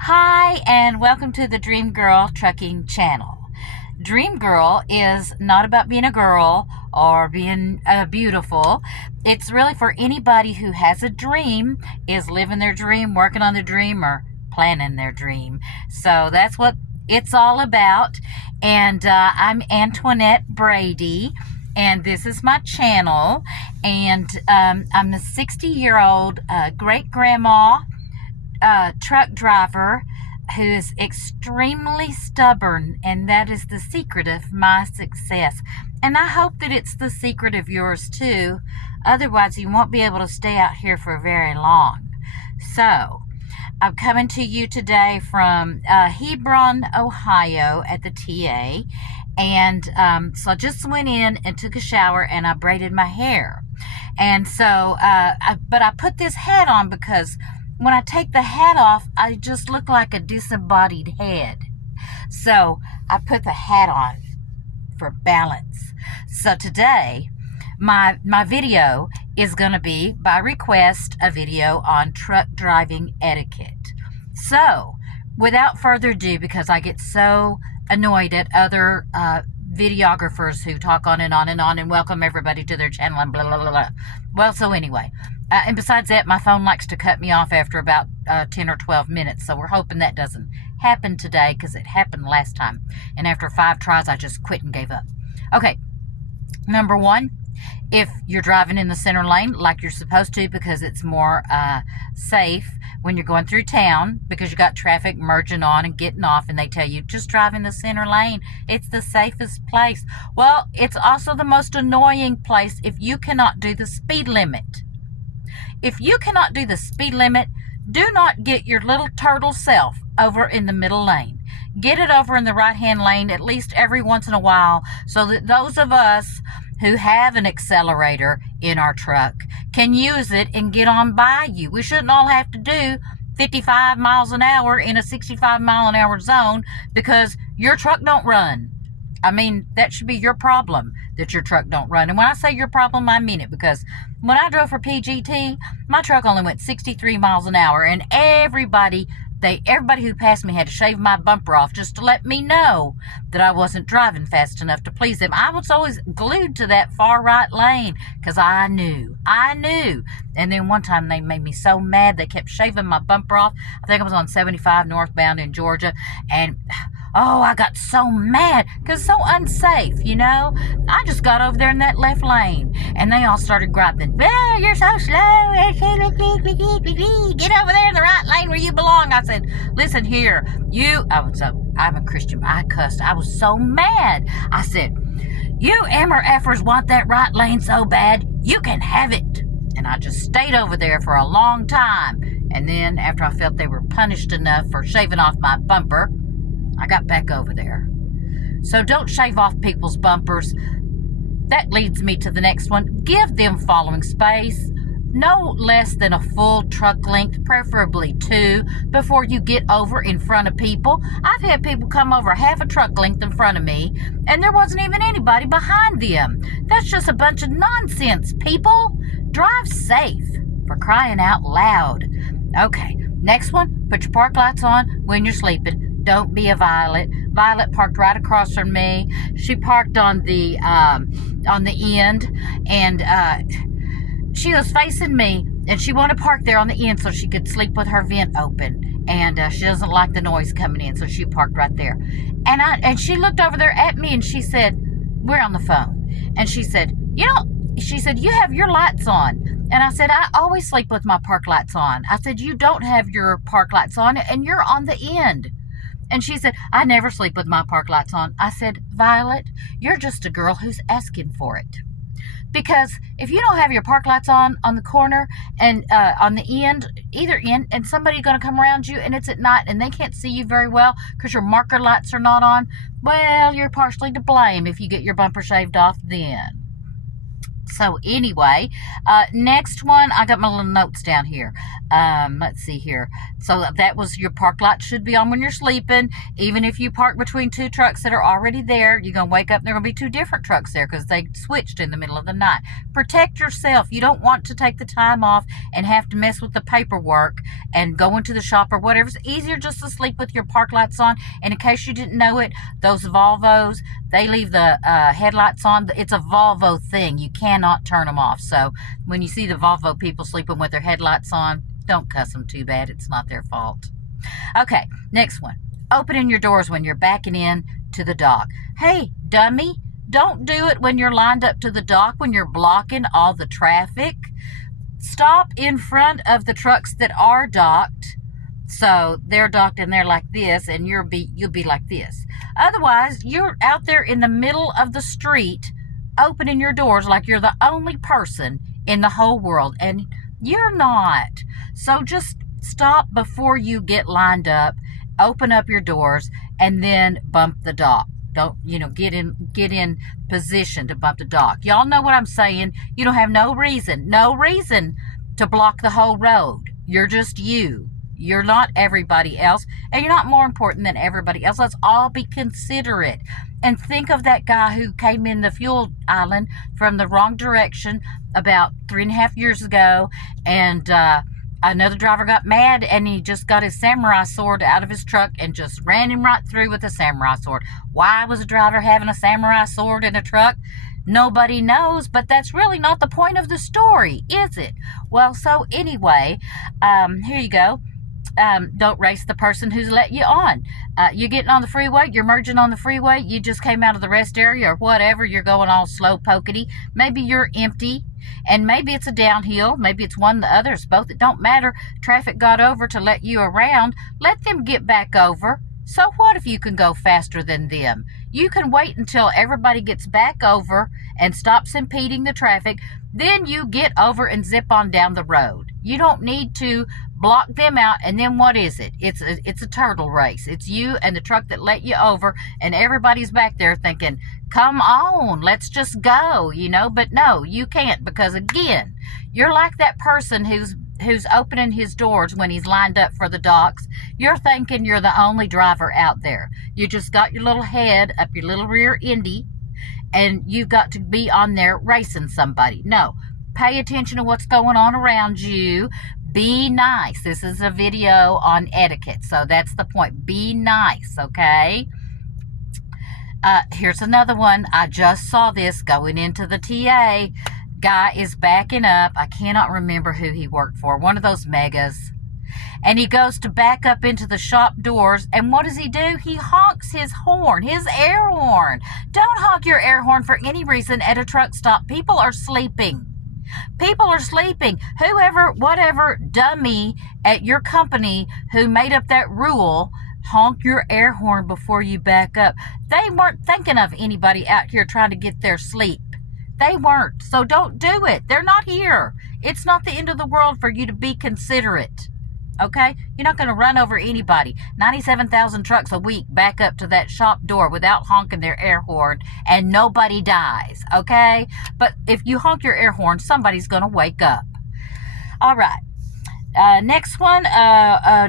Hi, and welcome to the Dream Girl Trucking channel. Dream Girl is not about being a girl or being beautiful. It's really for anybody who has a dream, is living their dream, working on their dream, or planning their dream. So that's what it's all about. And I'm Antoinette Brady, and this is my channel. And I'm a 60-year-old great-grandma truck driver who is extremely stubborn, and that is the secret of my success. And I hope that it's the secret of yours too. Otherwise, you won't be able to stay out here for very long. So, I'm coming to you today from Hebron, Ohio at the TA. And so I just went in and took a shower and I braided my hair. And so, but I put this hat on because when I take the hat off, I just look like a disembodied head. So I put the hat on for balance. So today, my video is going to be, by request, a video on truck driving etiquette. So, without further ado, because I get so annoyed at other videographers who talk on and on and on and welcome everybody to their channel and blah, blah, blah, blah. Well, so anyway, and besides that, my phone likes to cut me off after about 10 or 12 minutes, so we're hoping that doesn't happen today, because it happened last time. And after 5 tries, I just quit and gave up. Okay, number one, if you're driving in the center lane like you're supposed to, because it's more safe when you're going through town, because you got traffic merging on and getting off, and they tell you just drive in the center lane, it's the safest place. Well, it's also the most annoying place if you cannot do the speed limit. If you cannot do the speed limit, do not get your little turtle self over in the middle lane. Get it over in the right-hand lane at least every once in a while, so that those of us who have an accelerator in our truck can use it and get on by you. We shouldn't all have to do 55 miles an hour in a 65 mile an hour zone because your truck don't run. I mean, that should be your problem, that your truck don't run. And when I say your problem, I mean it, because when I drove for PGT, my truck only went 63 miles an hour, and everybody who passed me had to shave my bumper off just to let me know that I wasn't driving fast enough to please them. I was always glued to that far right lane because I knew. And then one time they made me so mad, they kept shaving my bumper off. I think I was on 75 northbound in Georgia, and oh, I got so mad because it's so unsafe, you know. I just got over there in that left lane, and they all started griping. Oh, you're so slow. Get over there in the right lane where you belong. I said, listen here, I'm a Christian. I cussed. I was so mad. I said, you MRFers want that right lane so bad, you can have it. And I just stayed over there for a long time. And then after I felt they were punished enough for shaving off my bumper, I got back over there. So don't shave off people's bumpers. That leads me to the next one. Give them following space, no less than a full truck length, preferably 2, before you get over in front of people. I've had people come over half a truck length in front of me, and there wasn't even anybody behind them. That's just a bunch of nonsense, people. Drive safe, for crying out loud. Okay, next one, put your park lights on when you're sleeping. Don't be a Violet. Violet parked right across from me. She parked on the end, and she was facing me, and she wanted to park there on the end so she could sleep with her vent open. And she doesn't like the noise coming in, so she parked right there. And she looked over there at me, and she said, we're on the phone. And she said, you have your lights on. And I said, I always sleep with my park lights on. I said, you don't have your park lights on, and you're on the end. And she said, I never sleep with my park lights on. I said, Violet, you're just a girl who's asking for it. Because if you don't have your park lights on the corner and on the end, either end, and somebody's going to come around you and it's at night and they can't see you very well because your marker lights are not on, well, you're partially to blame if you get your bumper shaved off then. So anyway, next one, I got my little notes down here. Let's see here. So that was your park light should be on when you're sleeping. Even if you park between two trucks that are already there, you're going to wake up and there are going to be two different trucks there because they switched in the middle of the night. Protect yourself. You don't want to take the time off and have to mess with the paperwork and go into the shop or whatever. It's easier just to sleep with your park lights on. And in case you didn't know it, those Volvos, they leave the headlights on. It's a Volvo thing. You cannot turn them off. So when you see the Volvo people sleeping with their headlights on, don't cuss them too bad. It's not their fault. Okay, next one. Opening your doors when you're backing in to the dock. Hey, dummy, don't do it when you're lined up to the dock, when you're blocking all the traffic. Stop in front of the trucks that are docked. So they're docked and they're like this, and you'll be like this. Otherwise, you're out there in the middle of the street opening your doors like you're the only person in the whole world, and you're not. So just stop before you get lined up, open up your doors, and then bump the dock. Don't, get in position to bump the dock. Y'all know what I'm saying. You don't have no reason to block the whole road. You're just you. You're not everybody else, and you're not more important than everybody else. Let's all be considerate. And think of that guy who came in the fuel island from the wrong direction about 3.5 years ago, and another driver got mad, and he just got his samurai sword out of his truck and just ran him right through with a samurai sword. Why was the driver having a samurai sword in a truck? Nobody knows, but that's really not the point of the story, is it? Well, so anyway, here you go. Don't race the person who's let you on. You're getting on the freeway, you're merging on the freeway, you just came out of the rest area or whatever, you're going all slow pokety. Maybe you're empty, and maybe it's a downhill, maybe it's one of the others, both. It don't matter. Traffic got over to let you around. Let them get back over. So what if you can go faster than them? You can wait until everybody gets back over and stops impeding the traffic. Then you get over and zip on down the road. You don't need to block them out. And then what is it? It's a turtle race. It's you and the truck that let you over, and everybody's back there thinking, come on, let's just go, But no, you can't, because again, you're like that person who's opening his doors when he's lined up for the docks. You're thinking you're the only driver out there. You just got your little head up your little rear endy, and you've got to be on there racing somebody. No, pay attention to what's going on around you. Be nice. This is a video on etiquette, so that's the point. Be nice, okay? Here's another one. I just saw this going into the TA. Guy is backing up. I cannot remember who he worked for. One of those megas. And he goes to back up into the shop doors. And what does he do? He honks his horn, his air horn. Don't honk your air horn for any reason at a truck stop. People are sleeping. People are sleeping. Whoever, whatever dummy at your company who made up that rule, honk your air horn before you back up. They weren't thinking of anybody out here trying to get their sleep. They weren't. So don't do it. They're not here. It's not the end of the world for you to be considerate. Okay? You're not going to run over anybody. 97,000 trucks a week back up to that shop door without honking their air horn, and nobody dies. Okay? But if you honk your air horn, somebody's going to wake up. All right. Next one,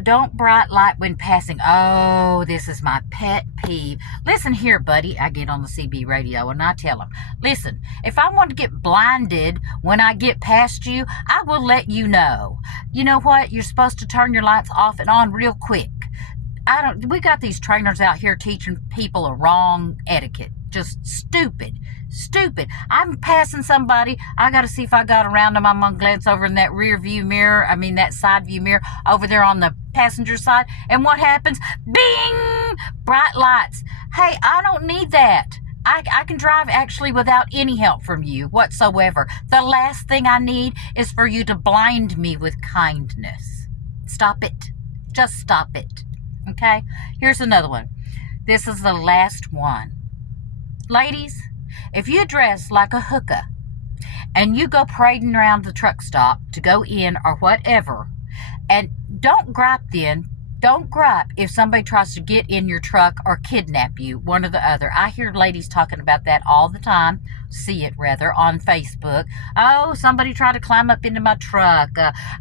don't bright light when passing. Oh, this is my pet peeve. Listen here, buddy. I get on the CB radio and I tell them, listen, if I want to get blinded when I get past you, I will let you know. You know what? You're supposed to turn your lights off and on real quick. We got these trainers out here teaching people a wrong etiquette. Just stupid. I'm passing somebody. I got to see if I got around them. I'm going to glance over in that rear view mirror. That side view mirror over there on the passenger side. And what happens? Bing! Bright lights. Hey, I don't need that. I can drive actually without any help from you whatsoever. The last thing I need is for you to blind me with kindness. Stop it. Just stop it. Okay? Here's another one. This is the last one. Ladies, if you dress like a hooker and you go parading around the truck stop to go in or whatever, and don't gripe then Don't gripe if somebody tries to get in your truck or kidnap you, one or the other. I hear ladies talking about that all the time, see it rather, on Facebook. Oh, somebody tried to climb up into my truck.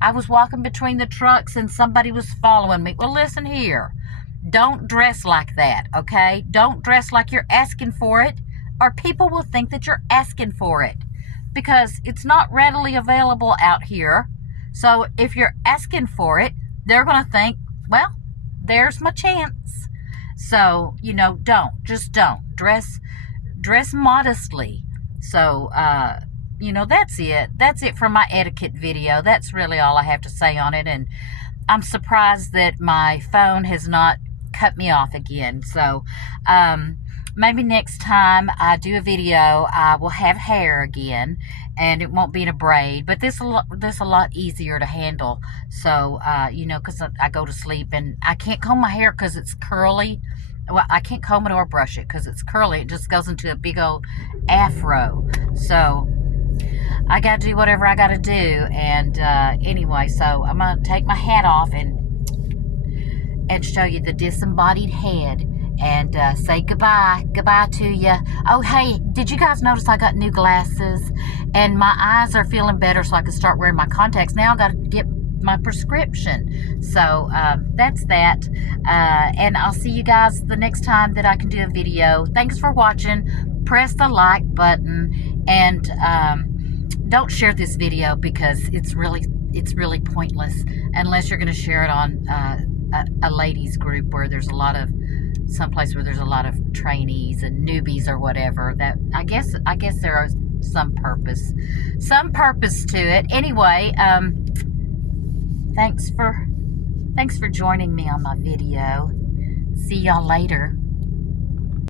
I was walking between the trucks and somebody was following me. Well, listen here. Don't dress like that, okay? Don't dress like you're asking for it, or people will think that you're asking for it, because it's not readily available out here. So if you're asking for it, they're going to think, well, there's my chance. So, just don't. Dress modestly. So, that's it. That's it for my etiquette video. That's really all I have to say on it. And I'm surprised that my phone has not cut me off again. So, maybe next time I do a video, I will have hair again, and it won't be in a braid. But this a lot easier to handle. So, because I go to sleep and I can't comb my hair because it's curly. Well, I can't comb it or brush it because it's curly. It just goes into a big old afro. So I got to do whatever I got to do. And anyway, so I'm going to take my hat off and show you the disembodied head. And say goodbye to you. Oh, hey, did you guys notice I got new glasses? And my eyes are feeling better, so I can start wearing my contacts. Now I got to get my prescription. So that's that. And I'll see you guys the next time that I can do a video. Thanks for watching. Press the like button, and don't share this video because it's really pointless unless you're going to share it on a ladies group where there's someplace where there's a lot of trainees and newbies or whatever. That I guess there are some purpose to it. Anyway, thanks for joining me on my video. See y'all later.